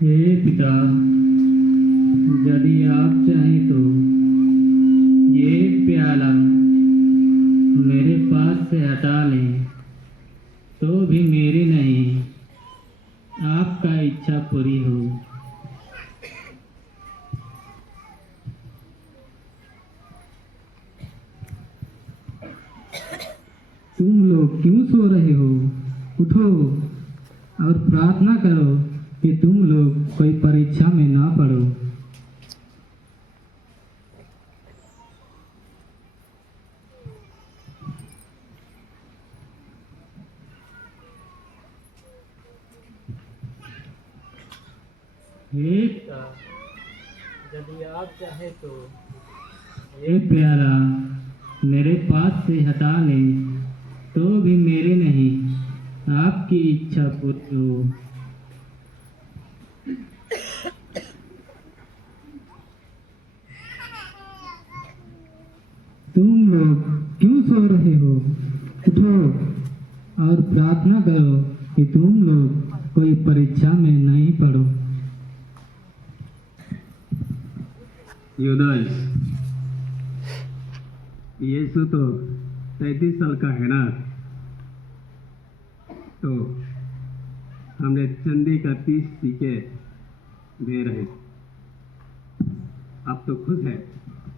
हे पिता, यदि आप चाहें तो ये प्याला मेरे पास से हटा लें, तो भी मेरी नहीं, आपका इच्छा पूरी हो। तुम लोग क्यों सो रहे हो? उठो और प्रार्थना करो कि तुम लोग कोई परीक्षा में ना पड़ो। हे पिता, यदि आप चाहे तो ये प्याला मेरे पास से हटा लें, तो भी मेरी नहीं, आपकी इच्छा पूरी हो। तुम लोग क्यों सो रहे हो? उठो और प्रार्थना करो कि तुम लोग कोई परीक्षा में नहीं पड़ो। युदाइस, यीशु तो 33 साल का है ना, तो हमने चंदी का 30 सिक्के दे रहे। आप तो खुश है?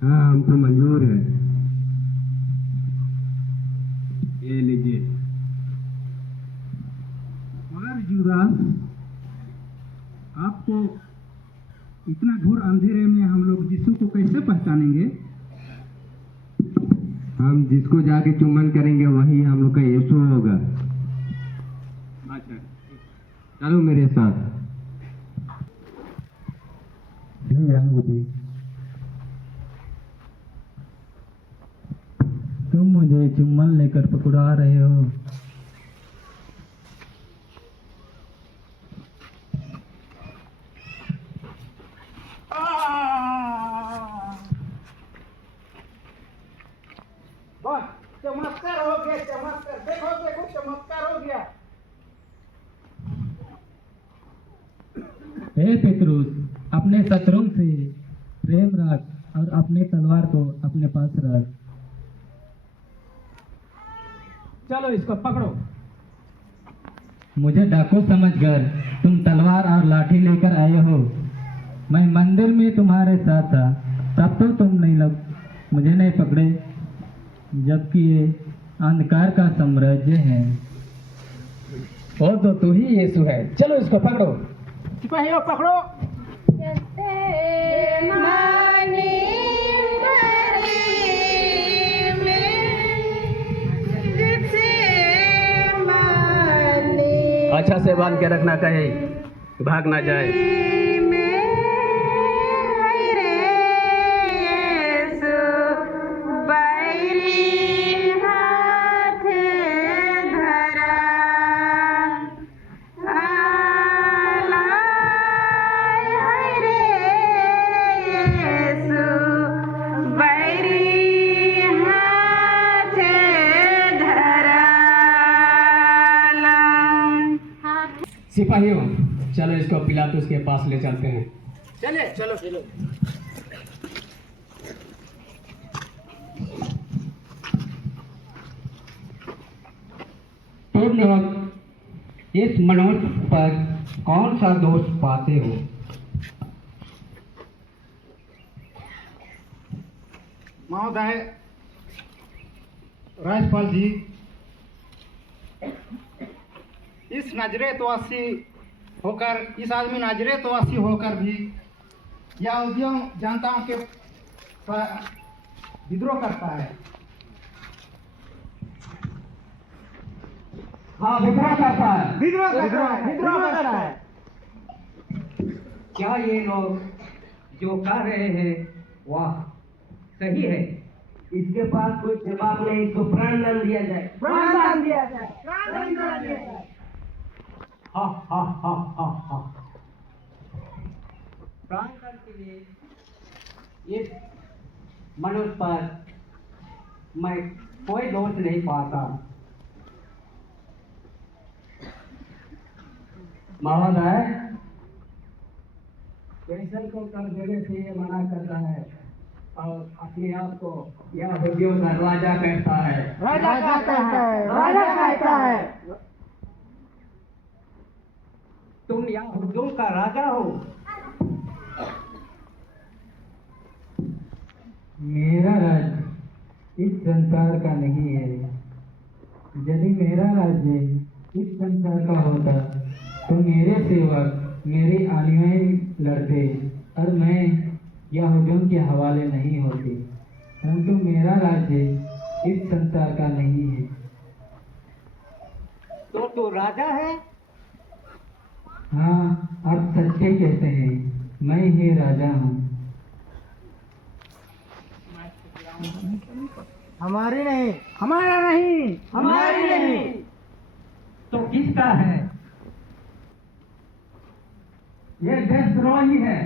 हाँ, हमको मंजूर है। ये लीजिए। मगर युवराज, आपको इतना घोर अंधेरे में हम लोग यीशु को कैसे पहचानेंगे? हम जिसको जाके चुम्बन करेंगे वही हम लोग का यीशु होगा। अच्छा, चलो मेरे साथ। तुम मुझे चुम्बन लेकर पकड़ा रहे हो। बस चमत्कार हो गया, चमत्कार देखो देखो, चमत्कार हो गया। हे पेतरुस, अपने शत्रुओं से प्रेम रख और अपने तलवार को अपने पास रख। चलो इसको पकड़ो। मुझे डाकू समझकर तुम तलवार और लाठी लेकर आए हो। मैं मंदिर में तुम्हारे साथ था, तब तो तुम मुझे नहीं पकड़े, जबकि ये अंधकार का साम्राज्य है। वो तो तू ही यीशु है। चलो इसको पकड़ो। सिपाहियों पकड़ो। अच्छा से बांध के रखना, कहे भाग ना जाए। सिपाहियों, चलो इसको पिलातुस के पास ले चलते हैं। चले चलो चलो। तुम लोग इस मनुष्य पर कौन सा दोष पाते हो? महोदय, राज्यपाल जी, इस नाजरेतवासी होकर, इस आदमी नाजरेतवासी होकर भी यहूदियों जनताओं के विद्रोह करता है। हाँ, विद्रोह करता है। विद्रोह करता है। क्या ये लोग जो कर रहे हैं वह सही है? इसके पास कोई जवाब नहीं, इसको प्राणदंड दिया जाए। प्राणदंड दिया जाए। हा हा हा हा हा। प्राणदंड के लिए इस मनुष्य पर मैं कोई दोष नहीं पाता। महोदय, फैसल को कर देने से ये मना करता है और अपने आप को यहूदियों का राजा कहता है। राजा कहता है, राजा कहता है। तुम यहूदियों का राजा हो। मेरा राज्य इस संसार का नहीं है। यदि मेरा राज्य इस संसार का होता तो मेरे सेवक मेरे अनुयायी लड़ते और मैं यहूदियों के हवाले नहीं होती। परंतु मेरा राज्य इस संसार का नहीं है। तो तू राजा है? हाँ, आप सच्चे कहते हैं, मैं ही राजा हूँ। हमारी नहीं, हमारा नहीं, हमारी नहीं। तो किसका है? ये देशद्रोही है,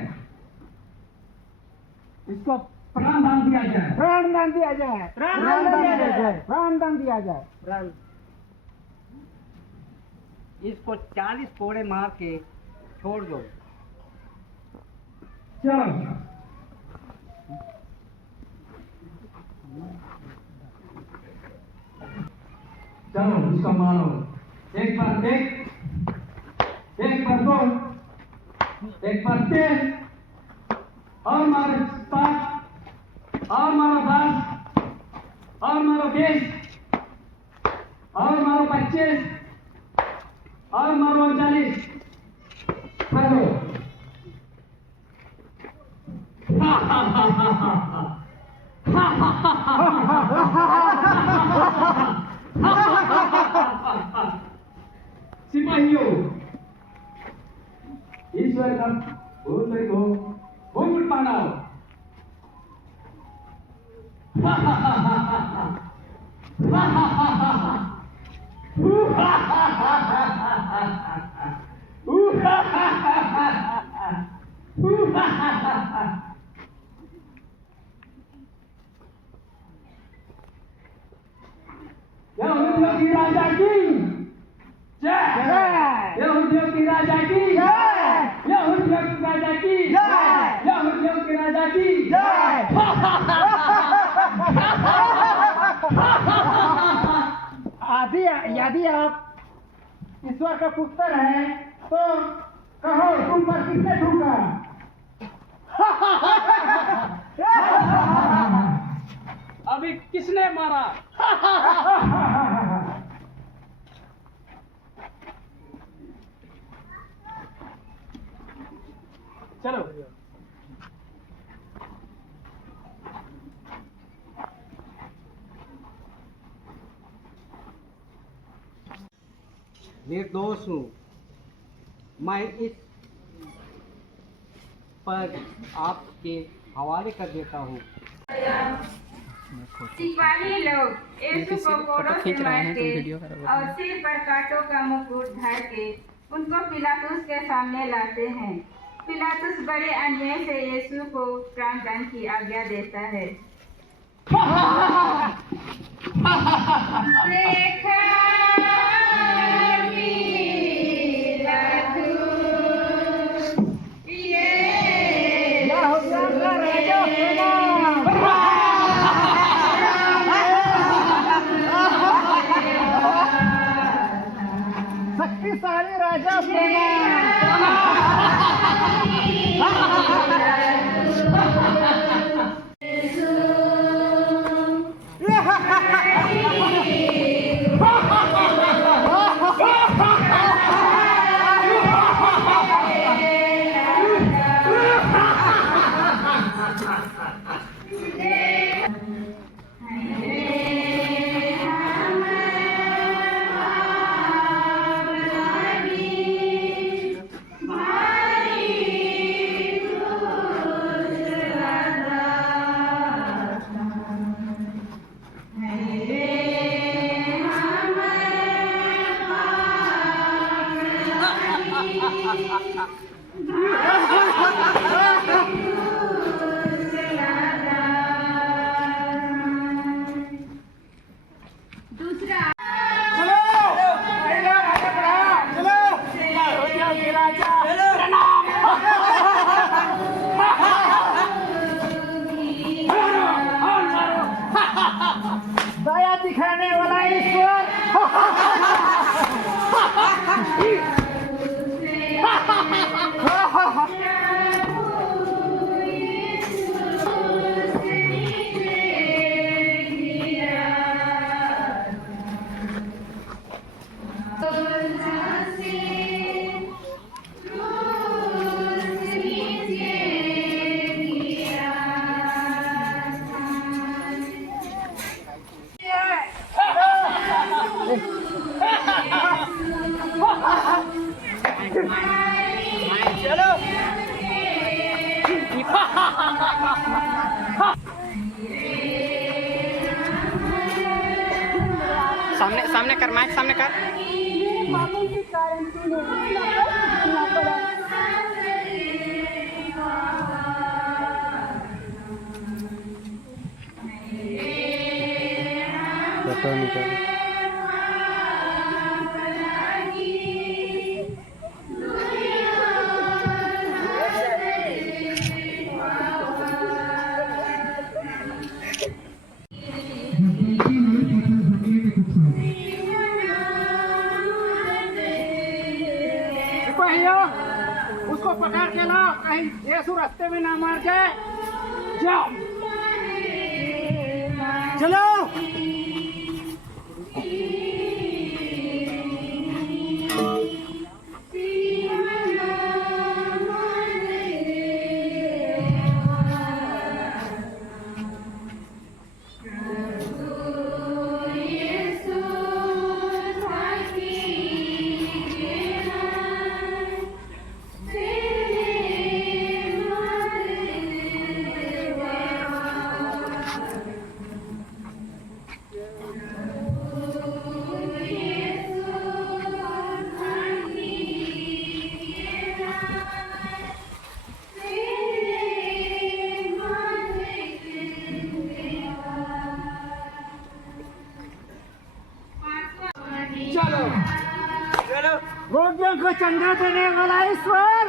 इसको प्राणदान दिया जाए। प्राणदान दिया जाए, प्राणदान दिया जाए, प्राणदान दिया जाए। इसको 40 कोड़े मार के छोड़ दो। चलो चलो इसको मारो। एक बार देख, एक बार दो, एक बार तीन, और मारो 7, और मारो 10, और मारो 20, और मारो 25, और मारो 40। मारो। सिपाहियों, ईश्वर का भूल को घूंघट पहनाओ। यहूदियों की राजा की जय, यहूदियों की राजा की जय, यहूदियों की राजा की जय, यहूदियों की राजा की जय। आदि यदि आप ईश्वर का पुत्र हैं तो कहो तुम पर किसने ठूका? अभी किसने मारा? चलो निर्दोष हूँ मैं, इस पर आपके हवाले कर देता हूँ। सिपाही लोग यीशु को कोड़ों से मार के और सिर पर कांटों का मुकुट धार के उनको पिलातुस के सामने लाते हैं। पिलातुस बड़े अन्याय से यीशु को प्राणदान की आज्ञा देता है। शक्तिशाली राजा दूसरा चलो सामने सामने कर, माइक सामने कर। फोटो निकाल। सिपाहियों, उसको पकड़ के लाओ, कहीं यीशु रास्ते में ना मार जाए। जाओ चलो। रोगियों को चंगा देने वाला ईश्वर।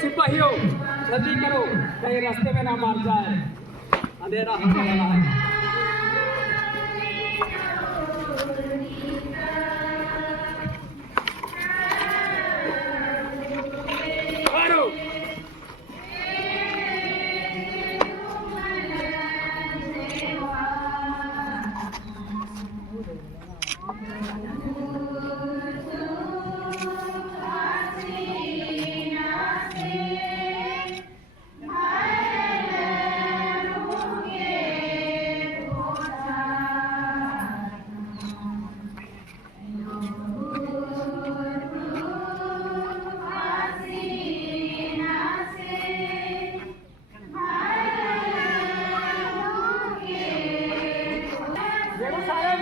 सिपाहियों जल्दी करो, कहीं रास्ते में ना मार जाए, अंधेरा होने वाला है।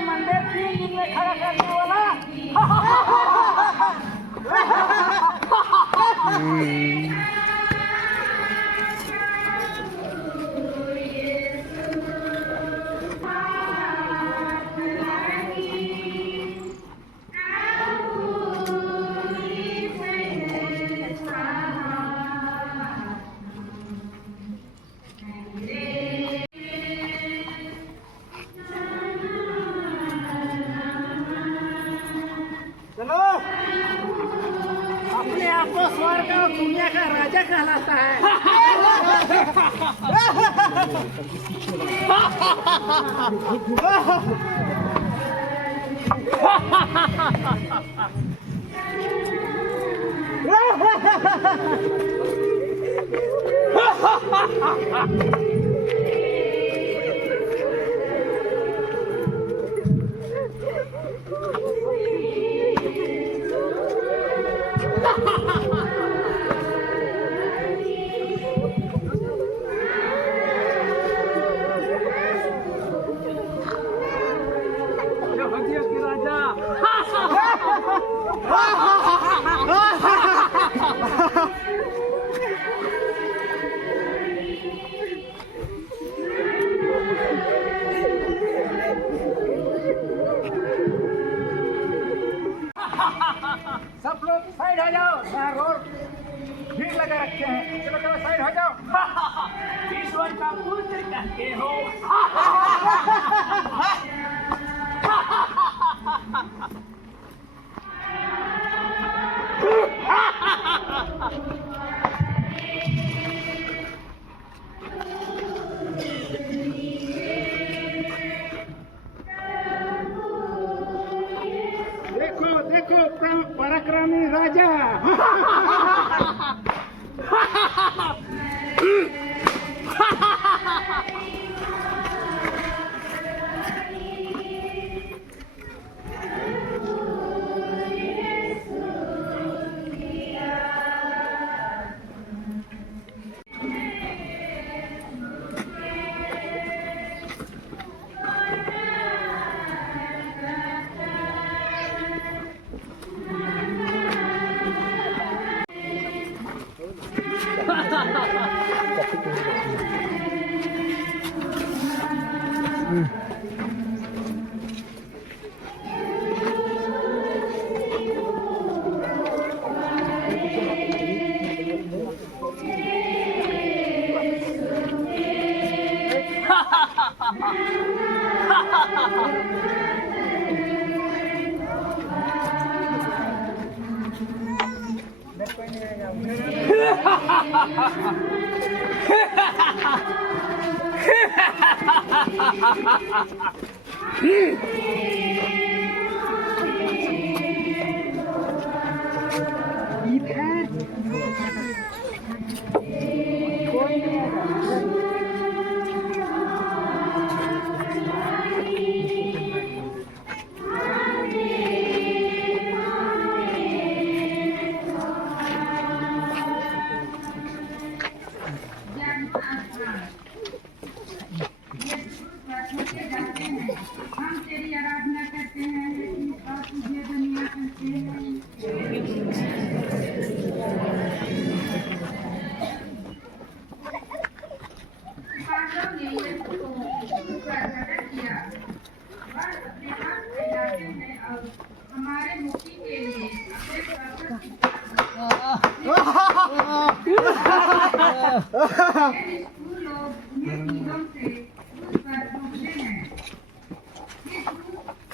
मंदिर 3 दिन में खड़ा करने वाला। चलो, अपने आप को स्वर्ग और दुनिया का राजा कहलाता है। सब लोग साइड हो जाओ, यहाँ रोड भीड़ लगा रखे हैं। चलो चलो साइड हो जाओ। ईश्वर का पुत्र कहते हो। देखो देखो पराक्रमी राजा। हम तेरी आराधना करते हैं और तुझे दुनिया करते हैं। पांडवों ने यीशु को प्रकट किया और अपने हाथ फैलाते हैं और हमारे मुक्ति के लिए अपने लोग उन्हें निगम से उस पर थूकते हैं। यीशु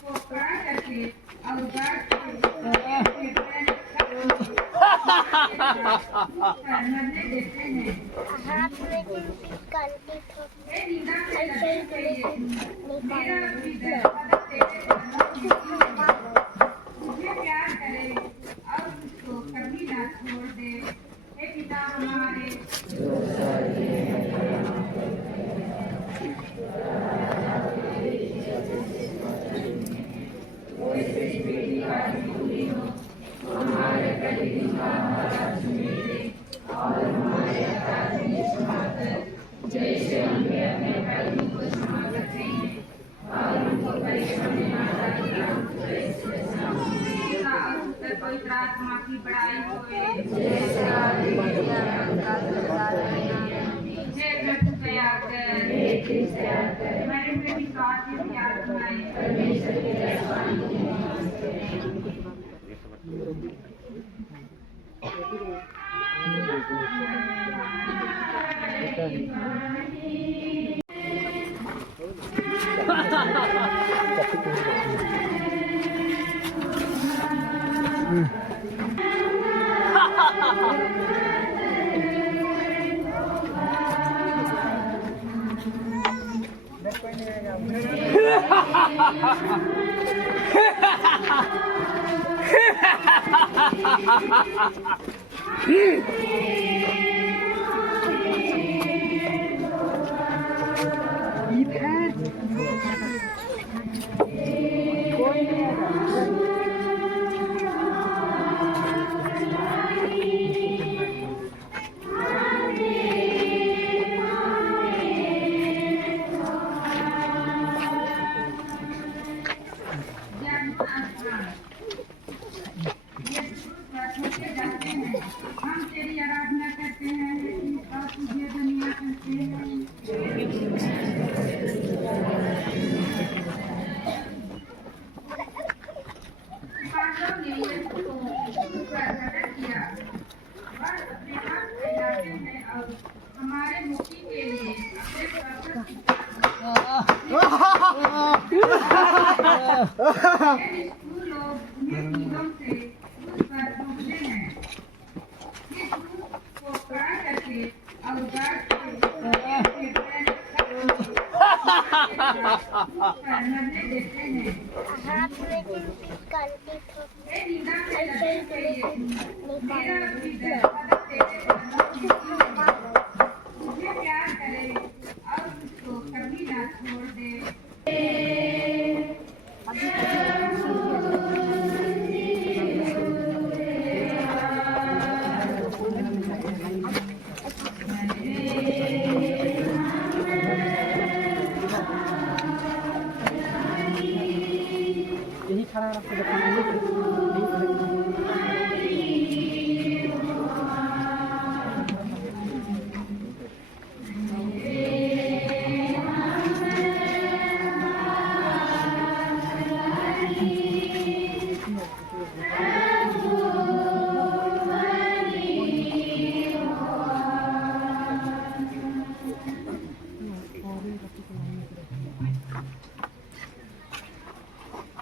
को खड़ा करके और गाड़ मरने देते हैं। हे निंदा से लगे हुए यीशु, मेरा हृदय तेरे चरणों में मुझे प्यार करे और उसको कभी ना छोड़ दे। हे पिता हमारे पवित्र आत्मा की बड़ाई होवे। जय प्रभु दया कर, मेरे पे विश्वास की आत्माएं हम तेरी आराधना करते हैं और तुझे दुनिया करते हैं। पांडवों ने यीशु को प्रकट किया और अपने हाथ फैलाते हैं और हमारे मुक्ति के लिए अपने लोग उन्हें निगम से उस पर थूकते हैं। यीशु को खड़ा करके और गाड़ मरने देते हैं। हे निंदा से लगे हुए यीशु, मेरा हृदय तेरे चरणों में मुझे प्यार करे और उसको कभी ना छोड़ दे। यही खड़ा रखते दिखाना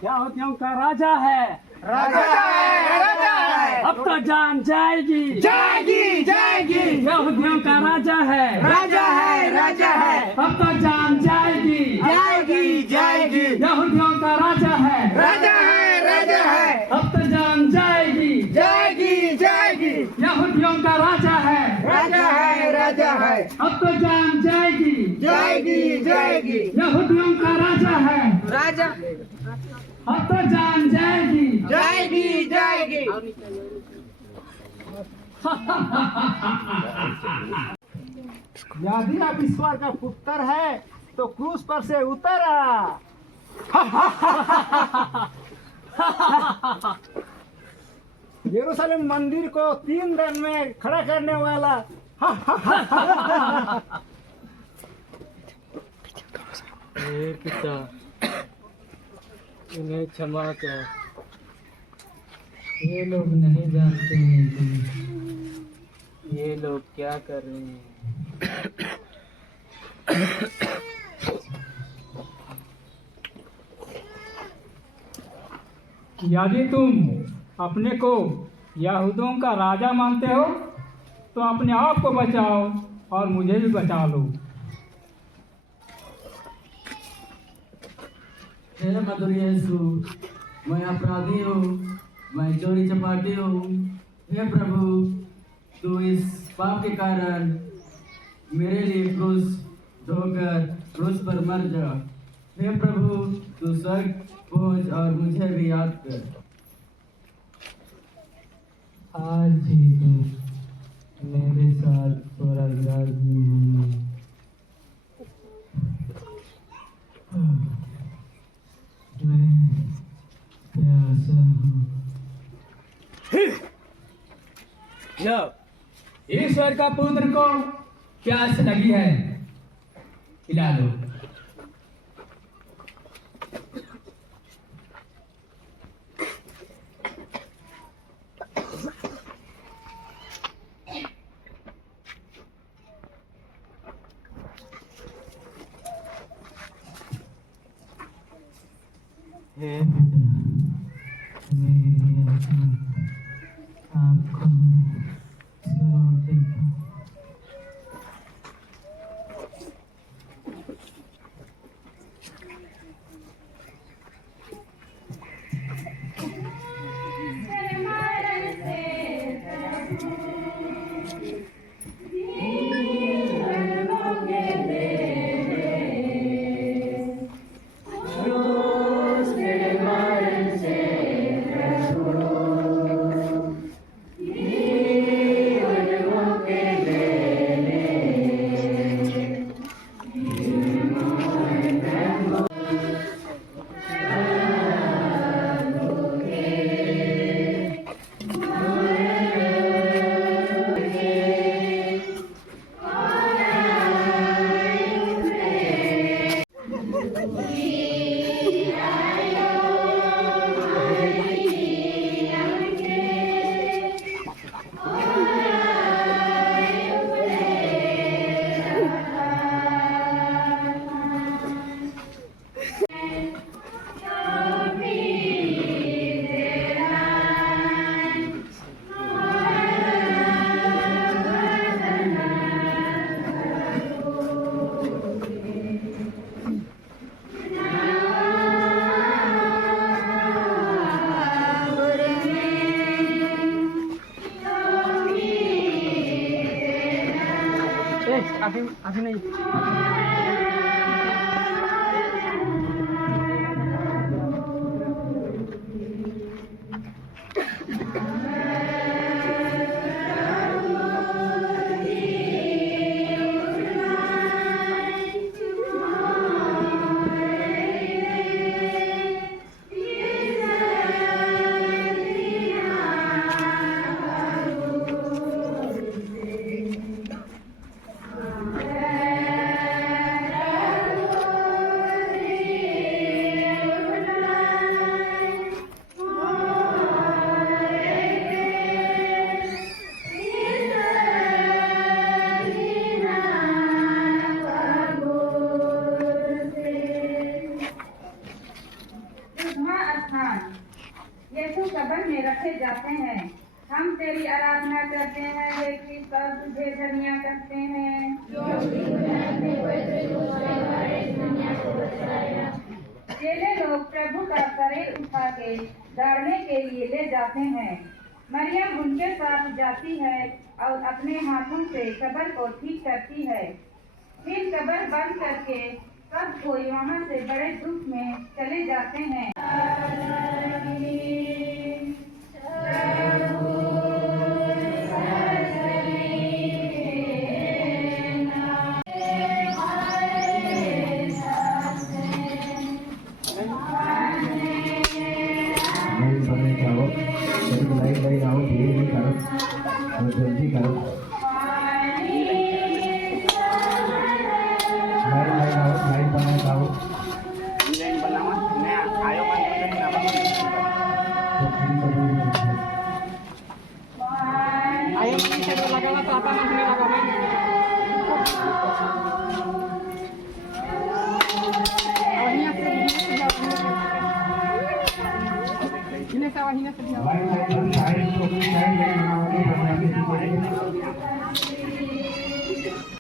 यहूदियों का राजा है, राजा है, राजा है, अब तो जान जाएगी, जाएगी, जाएगी, यहूदियों का राजा है, राजा है, राजा है, अब तो जान जाएगी, जाएगी, जाएगी, यहूदियों का राजा है, राजा है, राजा है, अब तो जान जाएगी, जाएगी, जाएगी, यहूदियों का राजा है, राजा है, राजा है, अब तो जान जाएगी, जाएगी, जाएगी, यहूदियों का राजा है, राजा, अब तो जान जाएगी, जाएगी, जाएगी। यदि आप ईश्वर का पुत्र है तो क्रूस पर से उतरा। यरूशलेम मंदिर को 3 दिन में खड़ा करने वाला। हे पिता, इन्हें क्षमा कर, ये लोग नहीं जानते हैं कि ये लोग क्या कर रहे हैं। यदि तुम अपने को यहूदियों का राजा मानते हो तो अपने आप को बचाओ और मुझे भी बचा लो। हे मधुर यीशु, मैं अपराधी हूँ, मैं चोरी चपाटी हूँ। हे प्रभु, तू इस पाप के कारण मेरे लिए क्रूस ढोकर क्रूस पर मर जा। हे प्रभु, तू स्वर्ग पहुँच और मुझे भी याद कर। आज ही तू मेरे साथ स्वर्ग राज्य में मैं प्यासा हूँ। ईश्वर का पुत्र को प्यास लगी है, पिला लो। हे पिता, मेरी आत्मा आपको सौंप देता हूँ। अभी नहीं। यीशु कब्र में रखे जाते हैं। हम तेरी आराधना करते हैं, हे क्रिस्त, और तुझे धन्य करते हैं। चेले लोग प्रभु का शरीर उठा के गाड़ने के लिए ले जाते हैं। मरियम उनके साथ जाती है और अपने हाथों से कब्र को ठीक करती है। फिर कब्र बंद करके सब कोई वहाँ से बड़े दुख में चले जाते हैं। लाइन बने जाओ, लाइन आओ, धीरे धीरे करो और जल्दी करो। लाइन आओ, लाइन बने जाओ। लाइन बनावा मैं आयो मान आयो मान से लगावा तो आता नहीं लगावा हिना से